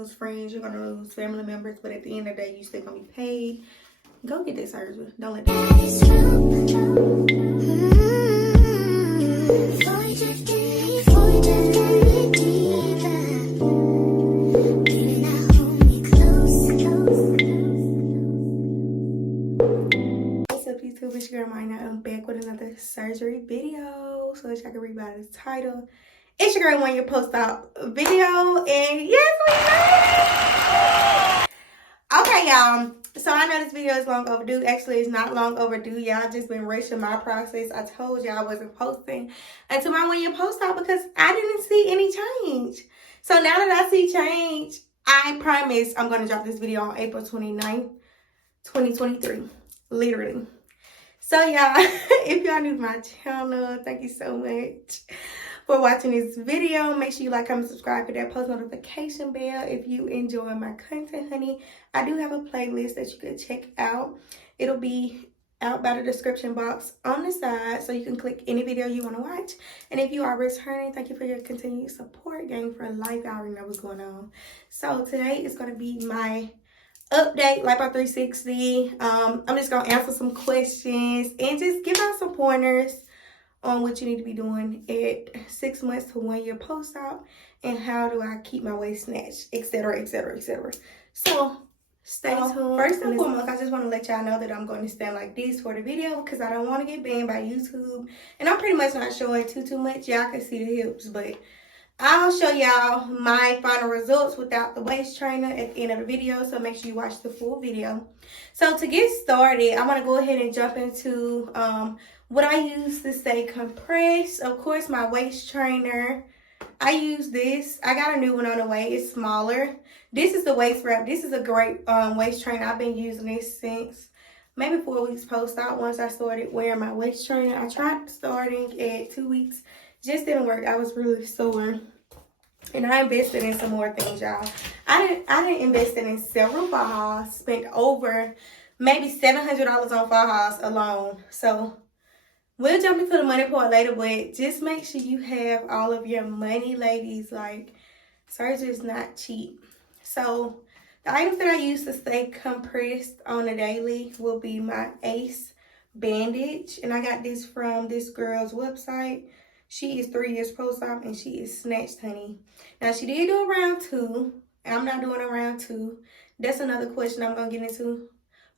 lose friends, you're gonna lose family members, but at the end of the day, you still gonna be paid. Go get that surgery. Don't let What's up, YouTube? It's your girl Mina. I'm back with another surgery video. So as y'all can read by the title, it's your girl 1 year post-op video, and yes, we made it! Okay, y'all. So I know this video is long overdue. Actually, it's not long overdue. Y'all just been rushing my process. I told y'all I wasn't posting until my 1 year post-op because I didn't see any change. So now that I see change, I promise I'm going to drop this video on April 29th, 2023. Literally. So y'all, if y'all new to my channel, thank you so much for watching this video. Make sure you like, comment, subscribe, hit that post notification bell if you enjoy my content, honey. I do have a playlist that you could check out. It'll be out by the description box on the side, so you can click any video you want to watch. And if you are returning, thank you for your continued support. Game for life. I already know what's going on. So today is going to be my update, Lipo 360. I'm just going to answer some questions and just give out some pointers on what you need to be doing at 6 months to 1 year post-op, and how do I keep my waist snatched, etc, etc, etc. So stay tuned. First and foremost, I just want to let y'all know that I'm going to stand like this for the video because I don't want to get banned by YouTube, and I'm pretty much not showing too much. Y'all can see the hips, but I'll show y'all my final results without the waist trainer at the end of the video, so make sure you watch the full video. So to get started, I'm going to go ahead and jump into what I use to stay compressed. Of course, my waist trainer. I use this. I got a new one on the way. It's smaller. This is the waist wrap. This is a great waist trainer. I've been using this since maybe 4 weeks post-op. Once I started wearing my waist trainer, I tried starting at 2 weeks. Just didn't work. I was really sore. And I invested in some more things, y'all. I didn't invest in several fajas. Spent over maybe $700 on fajas alone. So we'll jump into the money part later, but just make sure you have all of your money, ladies. Like, surgery is not cheap. So the items that I use to stay compressed on a daily will be my Ace bandage. And I got this from this girl's website. She is 3 years post-op and she is snatched, honey. Now, she did do a round 2. I'm not doing a round 2. That's another question I'm going to get into.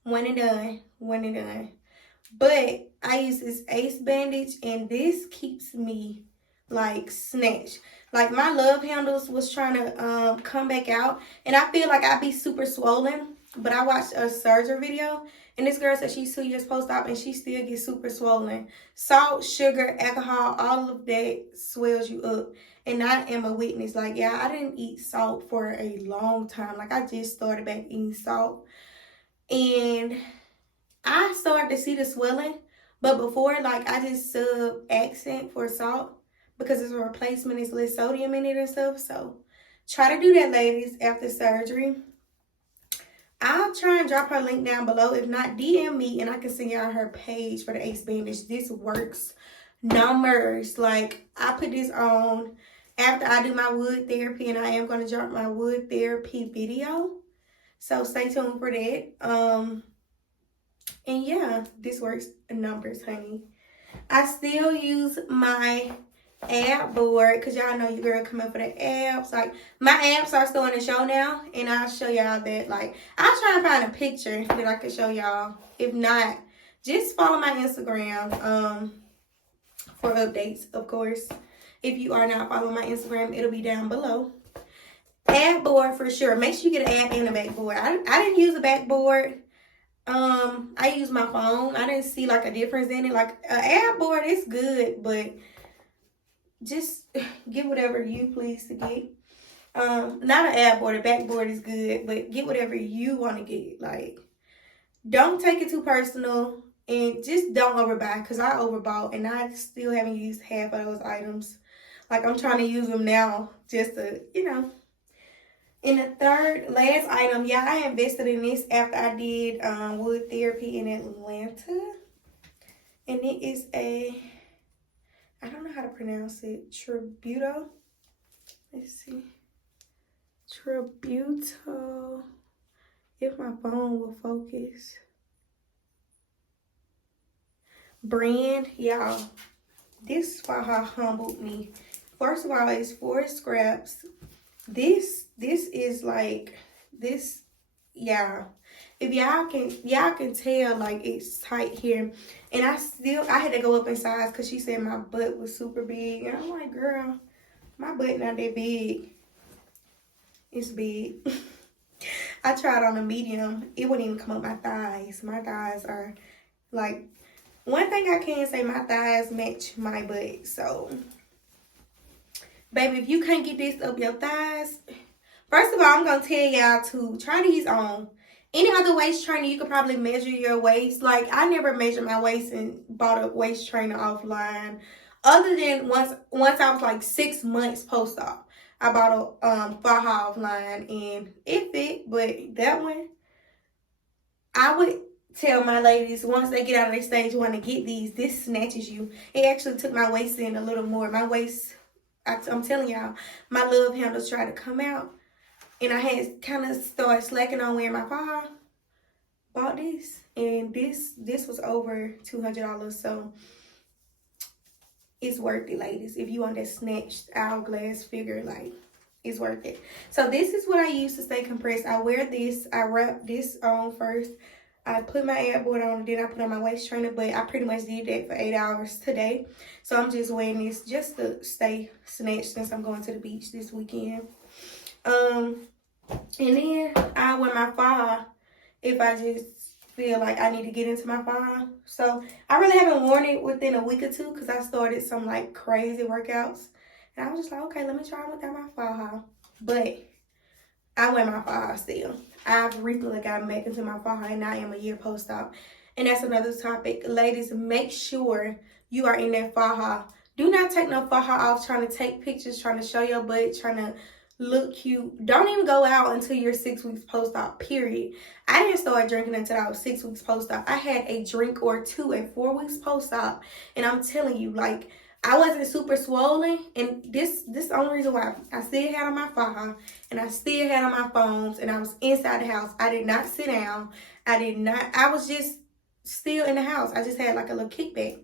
One and done. One and done. But I use this Ace bandage, and this keeps me, like, snatched. Like, my love handles was trying to come back out, and I feel like I'd be super swollen. But I watched a surgery video, and this girl said she's 2 years post-op, and she still gets super swollen. Salt, sugar, alcohol, all of that swells you up. And I am a witness. Like, yeah, I didn't eat salt for a long time. Like, I just started back eating salt. And I started to see the swelling, but before, like, I just sub accent for salt because it's a replacement. It's less sodium in it and stuff. So try to do that, ladies, after surgery. I'll try and drop her link down below. If not, DM me and I can send y'all her page for the Ace bandage. This works numbers. Like, I put this on after I do my wood therapy, and I am going to drop my wood therapy video. So stay tuned for that. And yeah, this works numbers, honey. I still use my ab board because y'all know your girl coming for the abs. Like, my abs are starting to show now, and I'll show y'all that. Like, I'll try and find a picture that I can show y'all. If not, just follow my Instagram for updates, of course. If you are not following my Instagram, it'll be down below. Ab board for sure. Make sure you get an ab and a backboard. I didn't use a backboard. I use my phone. I didn't see like a difference in it. Like, an ab board is good, but just get whatever you please to get. Not an ab board, a backboard is good, but get whatever you want to get. Like, don't take it too personal, and just don't overbuy, because I overbought and I still haven't used half of those items. Like, I'm trying to use them now just to, you know. And the third, last item, yeah, I invested in this after I did wood therapy in Atlanta. And it is a, I don't know how to pronounce it, Tributo. Let's see. Tributo. If my phone will focus. Brand, y'all. This faja humbled me. First of all, it's 4 scraps. This is like this, yeah. If y'all can tell, like, it's tight here. And I had to go up in size because she said my butt was super big. And I'm like, girl, my butt not that big. It's big. I tried on a medium. It wouldn't even come up my thighs. My thighs are like, one thing I can say, my thighs match my butt. So, baby, if you can't get this up your thighs, first of all, I'm going to tell y'all to try these on. Any other waist trainer, you could probably measure your waist. Like, I never measured my waist and bought a waist trainer offline. Other than once I was like 6 months post-op, I bought a faja offline and it fit. But that one, I would tell my ladies, once they get out of their stage, want to get these, this snatches you. It actually took my waist in a little more. My waist, I'm telling y'all, my love handles tried to come out. And I had kind of started slacking on wearing my faja. Bought this. And this was over $200. So it's worth it, ladies. If you want that snatched hourglass figure, like, it's worth it. So this is what I use to stay compressed. I wear this. I wrap this on first. I put my airboard on, and then I put on my waist trainer. But I pretty much did that for 8 hours today. So I'm just wearing this just to stay snatched since I'm going to the beach this weekend. And then I wear my faja if I just feel like I need to get into my faja. So I really haven't worn it within a week or two because I started some like crazy workouts. And I was just like, okay, let me try it without my faja. But I wear my faja still. I've recently gotten back into my faja and I am a year post-op. And that's another topic. Ladies, make sure you are in that faja. Do not take no faja off trying to take pictures, trying to show your butt, trying to look cute. Don't even go out until you're 6 weeks post-op, period. I didn't start drinking until I was 6 weeks post-op. I had a drink or two at 4 weeks post-op. And I'm telling you, like, I wasn't super swollen. And this is the only reason why. I still had on my faja. And I still had on my phones. And I was inside the house. I did not sit down. I was just still in the house. I just had like a little kickback.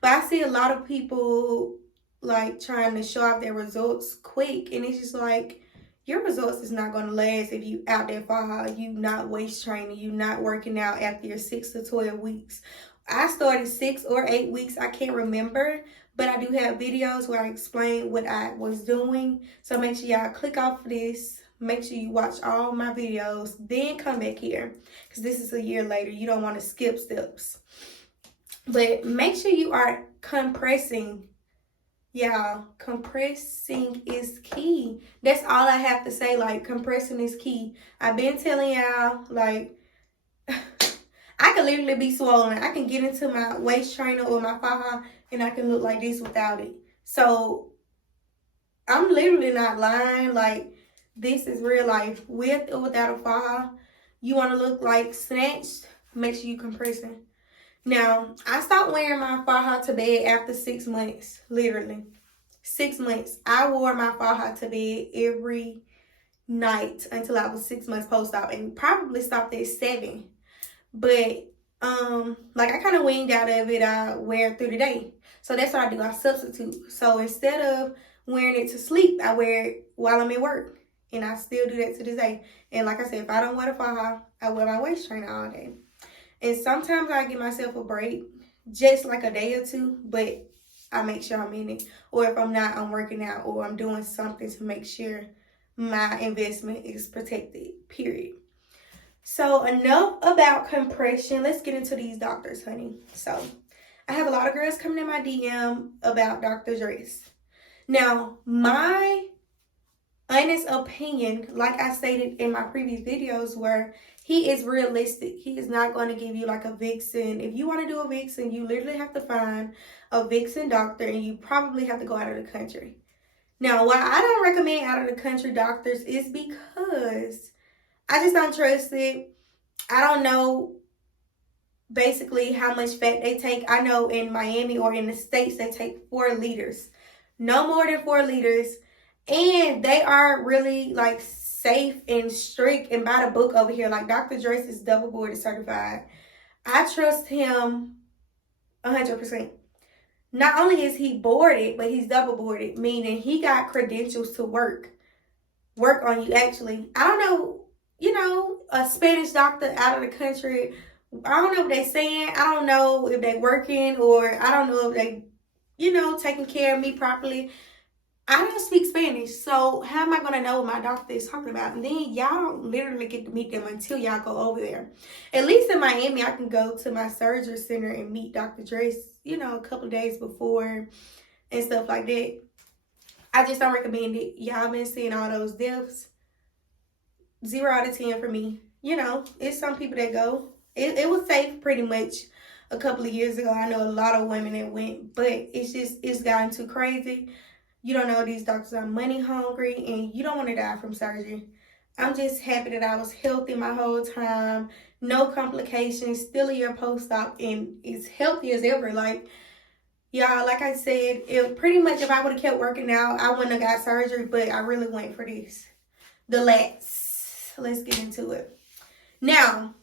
But I see a lot of people like trying to show off their results quick. And it's just like, your results is not going to last if you out there faja, you not waist training, you not working out after your 6 to 12 weeks. I started 6 or 8 weeks, I can't remember, but I do have videos where I explain what I was doing. So make sure y'all click off of this. Make sure you watch all my videos, then come back here because this is a year later. You don't want to skip steps. But make sure you are compressing. Y'all, compressing is key. That's all I have to say. Like, compressing is key. I've been telling y'all, like, I can literally be swollen. I can get into my waist trainer or my faja and I can look like this without it. So, I'm literally not lying. Like, this is real life. With or without a faja, you want to look like snatched, make sure you compressing. Now, I stopped wearing my faja to bed after 6 months, literally. 6 months. I wore my faja to bed every night until I was 6 months post-op and probably stopped at 7. But, like, I kind of weaned out of it. I wear it through the day. So that's what I do. I substitute. So instead of wearing it to sleep, I wear it while I'm at work. And I still do that to this day. And like I said, if I don't wear the faja, I wear my waist trainer all day. And sometimes I give myself a break, just like a day or two, but I make sure I'm in it. Or if I'm not, I'm working out or I'm doing something to make sure my investment is protected, period. So enough about compression. Let's get into these doctors, honey. So I have a lot of girls coming in my DM about Dr. Dress. Now, my honest opinion, like I stated in my previous videos, where he is realistic. He is not going to give you like a vixen. If you want to do a vixen, you literally have to find a vixen doctor and you probably have to go out of the country. Now, why I don't recommend out of the country doctors is because I just don't trust it. I don't know basically how much fat they take. I know in Miami or in the States, they take 4 liters. No more than 4 liters. And they are really like safe and strict and by the book over here. Like Dr. Dress is double boarded certified. I trust him 100%. Not only is he boarded, but he's double boarded, meaning he got credentials to work on you actually. I don't know, a Spanish doctor out of the country. I don't know what they saying. I don't know if they working, or I don't know if they, taking care of me properly. I don't speak Spanish, so how am I going to know what my doctor is talking about? And then y'all don't literally get to meet them until y'all go over there. At least in Miami, I can go to my surgery center and meet Dr. Dress, a couple of days before and stuff like that. I just don't recommend it. Y'all been seeing all those deaths. 0 out of 10 for me. It's some people that go. It was safe pretty much a couple of years ago. I know a lot of women that went, but it's gotten too crazy. You don't know, these doctors are money hungry and you don't want to die from surgery. I'm just happy that I was healthy my whole time. No complications, still a year post-op, and it's healthy as ever. Like, y'all, like I said, if I would have kept working out, I wouldn't have got surgery, but I really went for this. The lats. Let's get into it. Now,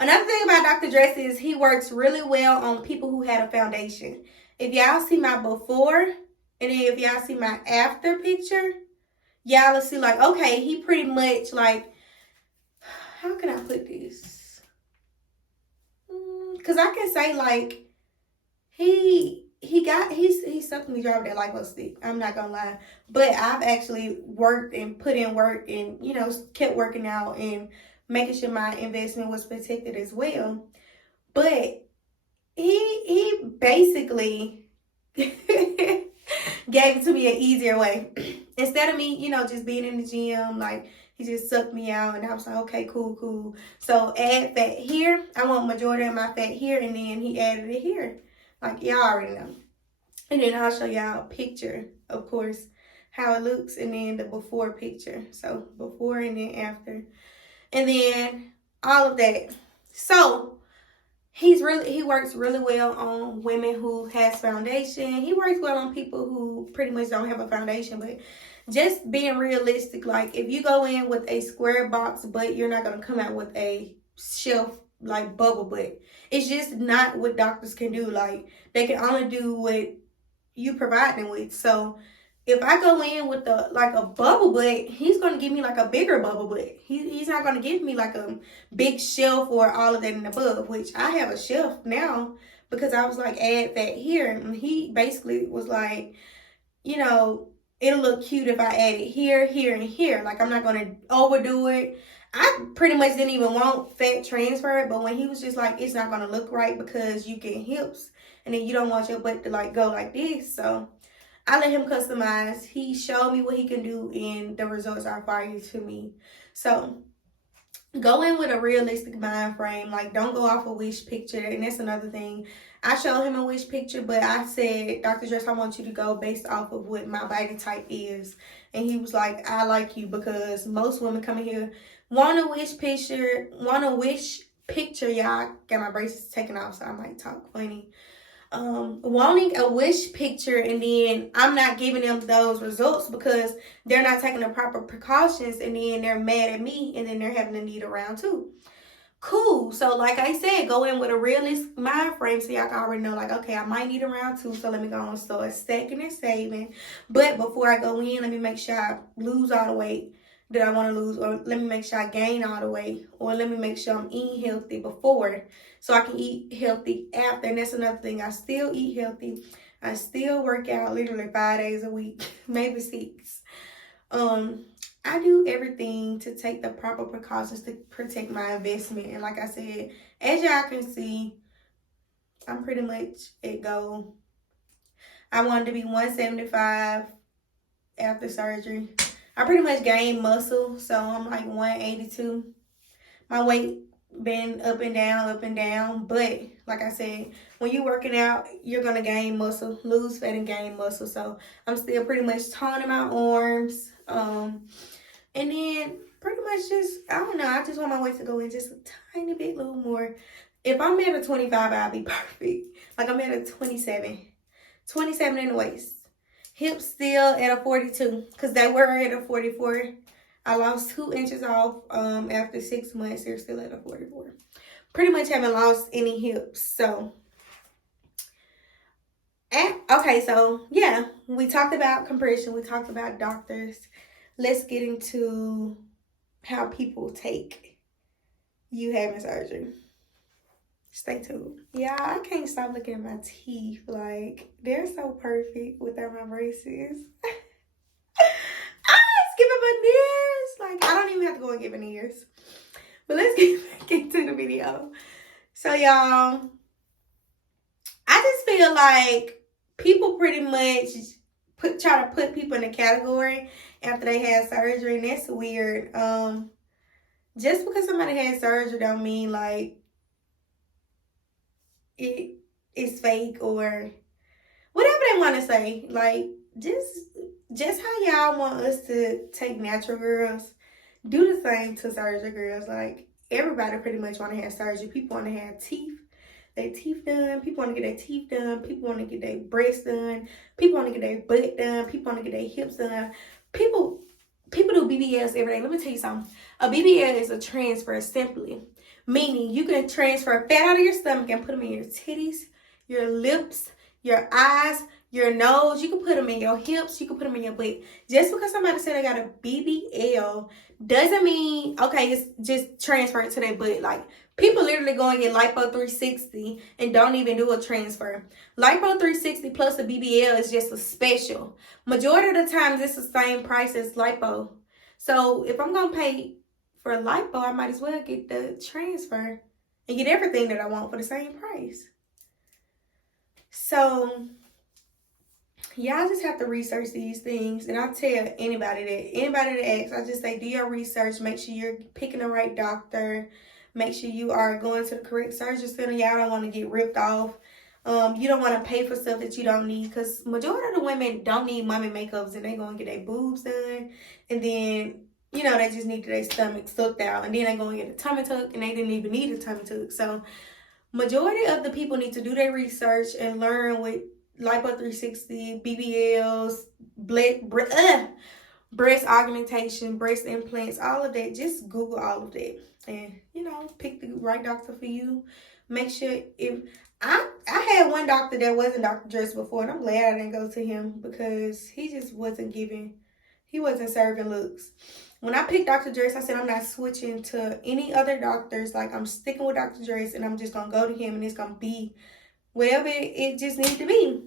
another thing about Dr. Dress is he works really well on people who had a foundation. If y'all see my before, and then if y'all see my after picture, y'all will see like, okay, he pretty much like, how can I put this? Because I can say like, he's something to drive that lipo stick. I'm not gonna lie. But I've actually worked and put in work and, kept working out and making sure my investment was protected as well. But he basically gave it to me an easier way. Instead of me, just being in the gym, like, he just sucked me out, and I was like, okay, cool. So add fat here. I want majority of my fat here, and then he added it here. Like, y'all already know. And then I'll show y'all a picture, of course, how it looks, and then the before picture. So before and then after. And then all of that. So he works really well on women who has foundation. He works well on people who pretty much don't have a foundation, but just being realistic, like if you go in with a square box butt, you're not going to come out with a shelf like bubble butt. It's just not what doctors can do. Like, they can only do what you provide them with. So if I go in with a bubble butt, he's going to give me like a bigger bubble butt. He's not going to give me like a big shelf or all of that and above, which I have a shelf now because I was like, add that here. And he basically was like, it'll look cute if I add it here, here, and here. Like, I'm not going to overdo it. I pretty much didn't even want fat transfer, but when he was just like, it's not going to look right because you get hips and then you don't want your butt to like go like this. So I let him customize. He showed me what he can do, and the results are fire to me. So go in with a realistic mind frame. Like, don't go off a wish picture. And that's another thing. I showed him a wish picture, but I said, Dr. Dress, I want you to go based off of what my body type is. And he was like, I like you because most women coming here want a wish picture. Y'all got my braces taken off, so I might talk funny. Wanting a wish picture, and then I'm not giving them those results because they're not taking the proper precautions, and then they're mad at me, and then they're having to need a round two. Cool. So like I said, go in with a realistic mind frame so y'all can already know, like, okay, I might need a round two, so let me go and start stacking and saving. But before I go in, let me make sure I lose all the weight that I want to lose, or let me make sure I gain all the weight, or let me make sure I'm eating healthy before so I can eat healthy after. And that's another thing. I still eat healthy. I still work out literally 5 days a week, maybe 6. I do everything to take the proper precautions to protect my investment. And like I said, as y'all can see, I'm pretty much at goal. I wanted to be 175 after surgery. I pretty much gained muscle, so I'm like 182. My weight been up and down, but like I said, when you're working out, you're going to gain muscle, lose fat and gain muscle. So I'm still pretty much toning my arms. And then pretty much just, I don't know, I just want my weight to go in just a tiny bit, little more. If I'm at a 25, I'll be perfect. Like, I'm at a 27 in the waist. Hips still at a 42 because they were at a 44. I lost 2 inches off after 6 months. They're still at a 44. Pretty much haven't lost any hips. So, okay, so yeah, we talked about compression. We talked about doctors. Let's get into how people take you having surgery. Stay tuned. Yeah, I can't stop looking at my teeth. Like, they're so perfect without my braces. Skipping my nails. Like, I don't even have to go and get my nails. But let's get back into the video. So, y'all, I just feel like people pretty much try to put people in a category after they had surgery, and that's weird. Just because somebody had surgery don't mean like it is fake or whatever they want to say. Like, just how y'all want us to take natural girls, do the same to surgery girls. Like, everybody pretty much want to have surgery. People want to have their teeth done. People want to get their teeth done. People want to get their breasts done. People want to get their butt done. People want to get their hips done. People do BBLs every day. Let me tell you something. A BBL is a transfer simply. Meaning you can transfer fat out of your stomach and put them in your titties, your lips, your eyes, your nose. You can put them in your hips. You can put them in your butt. Just because somebody said they got a BBL doesn't mean, okay, it's just transfer to their butt. Like, people literally go and get Lipo 360 and don't even do a transfer. Lipo 360 plus a BBL is just a special. Majority of the times, it's the same price as Lipo. So if I'm going to pay for Lipo, I might as well get the transfer and get everything that I want for the same price. So, y'all just have to research these things. And I tell anybody that asks, I just say, do your research. Make sure you're picking the right doctor. Make sure you are going to the correct surgery center. Y'all don't want to get ripped off. You don't want to pay for stuff that you don't need, because majority of the women don't need mommy makeups and they go and get their boobs done. And then, you know, they just need their stomach sucked out. And then they go and get a tummy tuck and they didn't even need a tummy tuck. So majority of the people need to do their research and learn with Lipo 360, BBLs, breast augmentation, breast implants, all of that. Just Google all of that. And, you know, pick the right doctor for you. Make sure if... I had one doctor that wasn't Dr. Dress before, and I'm glad I didn't go to him because he just wasn't serving looks. When I picked Dr. Dress, I said I'm not switching to any other doctors. Like, I'm sticking with Dr. Dress, and I'm just going to go to him, and it's going to be whatever it just needs to be.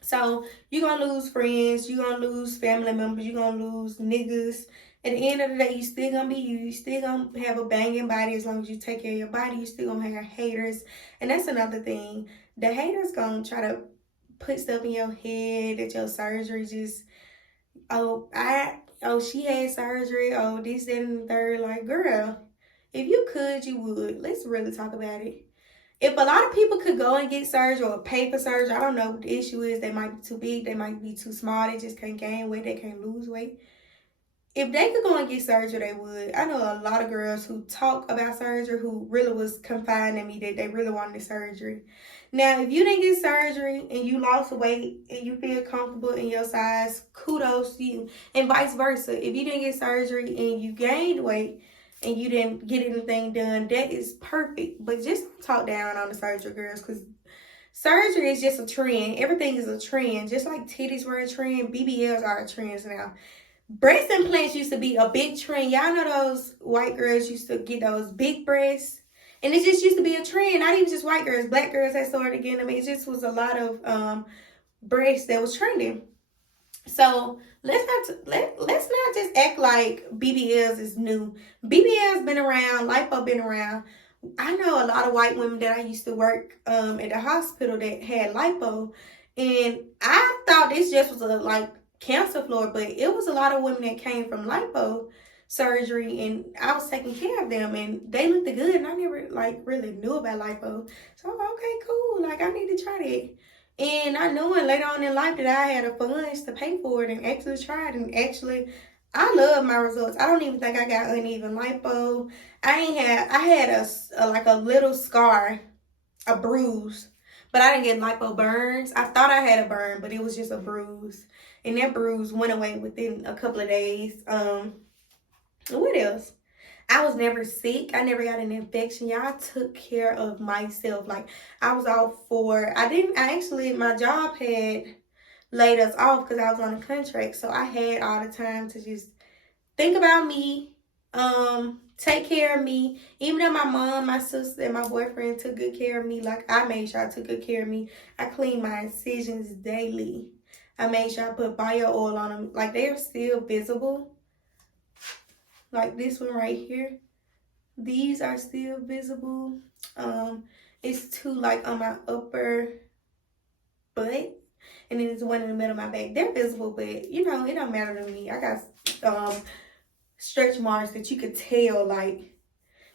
So, you're going to lose friends. You're going to lose family members. You're going to lose niggas. At the end of the day, you still gonna be you. You still gonna have a banging body as long as you take care of your body. You still gonna have haters. And that's another thing. The haters gonna try to put stuff in your head that your surgery just, she had surgery. Oh, this, that, and the third. Like, girl, if you could, you would. Let's really talk about it. If a lot of people could go and get surgery or pay for surgery, I don't know what the issue is. They might be too big. They might be too small. They just can't gain weight. They can't lose weight. If they could go and get surgery, they would. I know a lot of girls who talk about surgery who really was confiding in me that they really wanted surgery. Now, if you didn't get surgery and you lost weight and you feel comfortable in your size, kudos to you. And vice versa. If you didn't get surgery and you gained weight and you didn't get anything done, that is perfect. But just talk down on the surgery girls, because surgery is just a trend. Everything is a trend. Just like titties were a trend, BBLs are a trend now. Breast implants used to be a big trend. Y'all know those white girls used to get those big breasts. And it just used to be a trend. Not even just white girls. Black girls had started getting them. It just was a lot of breasts that was trending. So let's not just act like BBLs is new. BBL's been around. Lipo been around. I know a lot of white women that I used to work at the hospital that had lipo. And I thought this just was a cancer floor, but it was a lot of women that came from lipo surgery, and I was taking care of them, and they looked good, and I never really knew about lipo. So I'm like, okay, cool, I need to try that. And I knew it later on in life that I had the funds to pay for it and actually tried, and actually I love my results. I don't even think I got uneven lipo. I had a little scar, a bruise, but I didn't get lipo burns. I thought I had a burn, but it was just a bruise. And that bruise went away within a couple of days. What else? I was never sick. I never got an infection. Y'all took care of myself. Like, I was off for, my job had laid us off because I was on a contract. So I had all the time to just think about me, take care of me. Even though my mom, my sister, and my boyfriend took good care of me, like, I made sure I took good care of me. I cleaned my incisions daily. I made sure I put bio oil on them. Like, they're still visible. Like this one right here. These are still visible. It's two like on my upper butt. And then there's one in the middle of my back. They're visible, but you know, it don't matter to me. I got stretch marks that you could tell, like,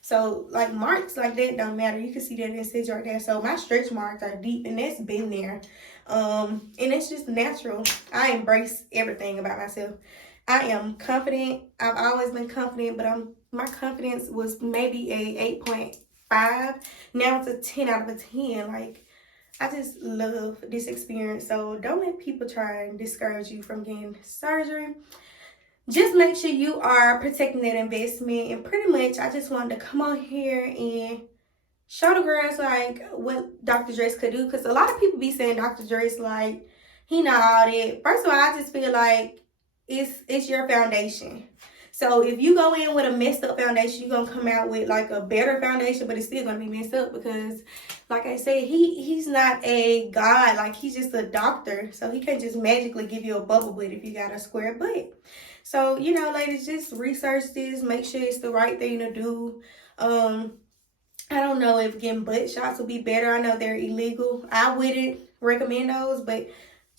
so like marks like that don't matter. You can see that incision right there. So my stretch marks are deep, and that's been there. And it's just natural. I embrace everything about myself. I am confident. I've always been confident, but my confidence was maybe a 8.5. Now it's a 10 out of a 10. Like, I just love this experience. So don't let people try and discourage you from getting surgery. Just make sure you are protecting that investment. And pretty much, I just wanted to come on here and show the girls like what Dr. Dress could do. Because a lot of people be saying Dr. Dress like he not all that. First of all, I just feel like it's your foundation. So if you go in with a messed up foundation, you're gonna come out with like a better foundation, but it's still gonna be messed up because, like I said, he's not a god. Like, he's just a doctor, so he can't just magically give you a bubble butt if you got a square butt. So, you know, ladies, just research this, make sure it's the right thing to do. I don't know if getting butt shots will be better. I know they're illegal. I wouldn't recommend those, but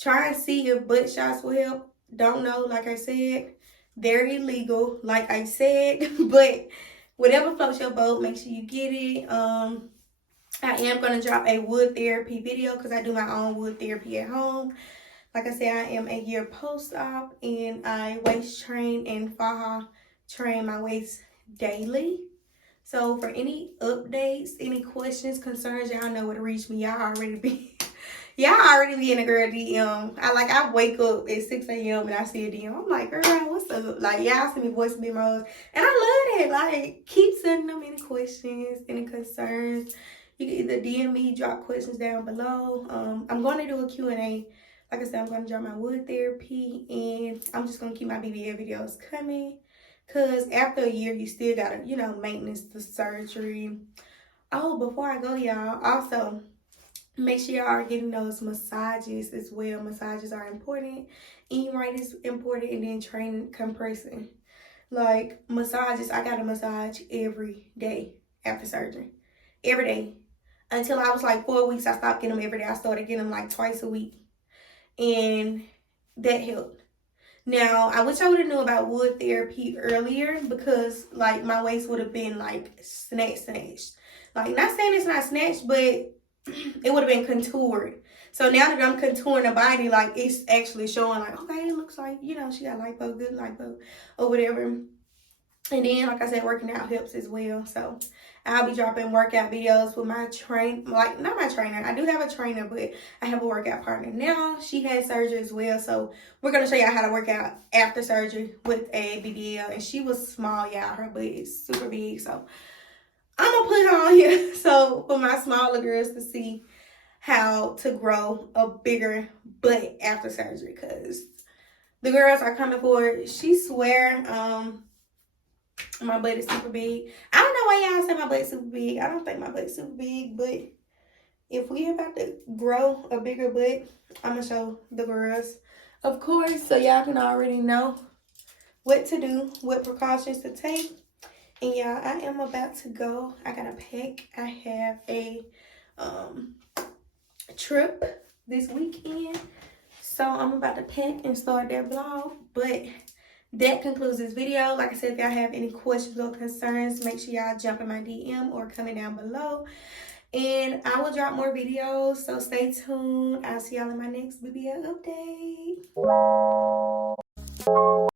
try and see if butt shots will help. Don't know, like I said, they're illegal, like I said, but whatever floats your boat, make sure you get it. I am going to drop a wood therapy video because I do my own wood therapy at home. Like I said, I am a year post-op, and I waist train and faja train my waist daily. So for any updates, any questions, concerns, y'all know where to reach me. Y'all already be in a girl DM. I wake up at 6 a.m. and I see a DM. I'm like, girl, what's up? Like, y'all send me voice memos. And I love it. Like, keep sending them any questions, any concerns. You can either DM me, drop questions down below. I'm going to do a Q&A. Like I said, I'm going to drop my wood therapy. And I'm just going to keep my BBL videos coming. Because after a year, you still got to, you know, maintenance the surgery. Oh, before I go, y'all, also, make sure y'all are getting those massages as well. Massages are important. Eating right is important. And then training, compressing. Like, massages, I got a massage every day after surgery. Every day. Until I was like 4 weeks, I stopped getting them every day. I started getting them like twice a week. And that helped. Now, I wish I would have known about wood therapy earlier because, like, my waist would have been, like, snatched. Like, not saying it's not snatched, but it would have been contoured. So now that I'm contouring the body, like, it's actually showing, like, okay, it looks like, you know, she got lipo, good lipo, or whatever. And then, like I said, working out helps as well. So I'll be dropping workout videos with my not my trainer. I do have a trainer, but I have a workout partner now. She had surgery as well. So we're going to show y'all how to work out after surgery with a BBL. And she was small, y'all. Her butt is super big. So I'm going to put her on here. So for my smaller girls to see how to grow a bigger butt after surgery. Because the girls are coming for it. She swear, my butt is super big. I don't know why y'all say my butt is super big. I don't think my butt is super big, but if we about to grow a bigger butt, I'm going to show the girls, of course, so y'all can already know what to do, what precautions to take. And y'all, I am about to go. I got to pack. I have a trip this weekend, so I'm about to pack and start that vlog, but that concludes this video. Like I said, if y'all have any questions or concerns, make sure y'all jump in my DM or comment down below. And I will drop more videos, so stay tuned. I'll see y'all in my next BBL update.